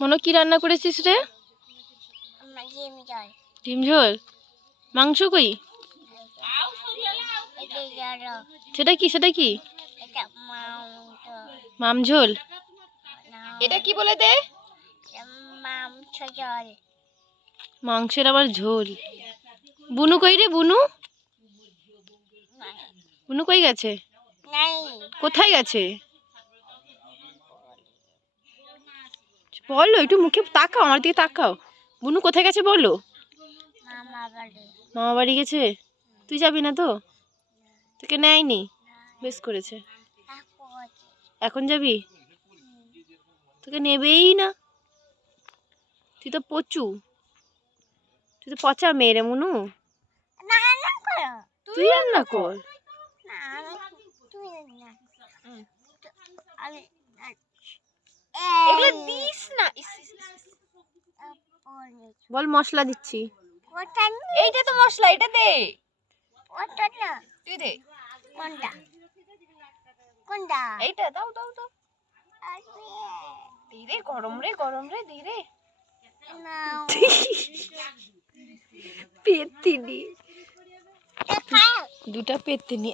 মনো কি রান্না করেছিস রে? ডিম ঝোল। মাংস কই? সেটা কি মাম ঝোল। এটা কি বলে দে? মাংসের আবার ঝোল। বুনু কই রে? বুনু বুনু কই গেছে? কোথায় গেছে বলো? একটু মুখে তাকাও, আমার দিকে তাকাও। বুনু কোথায় গেছে বলো? মামা বাড়ি গেছে। তুই যাবি না তো? তোকে নেয়নি? বেশ করেছে। এখন যাবি? তোকে নেবেই না। তুই তো পচু, তুই তো পচা মেয়ে রে মুনু। তুই রান্না কর। এগুলো দিস না। বল মশলা দিচ্ছি। এইটা তো মশলা, এটা দে। তুই দে। এইটা দাও দাও দাও। ধীরে, গরম রে ধীরে। পেত্তিনি, দুটা পেত্তিনি।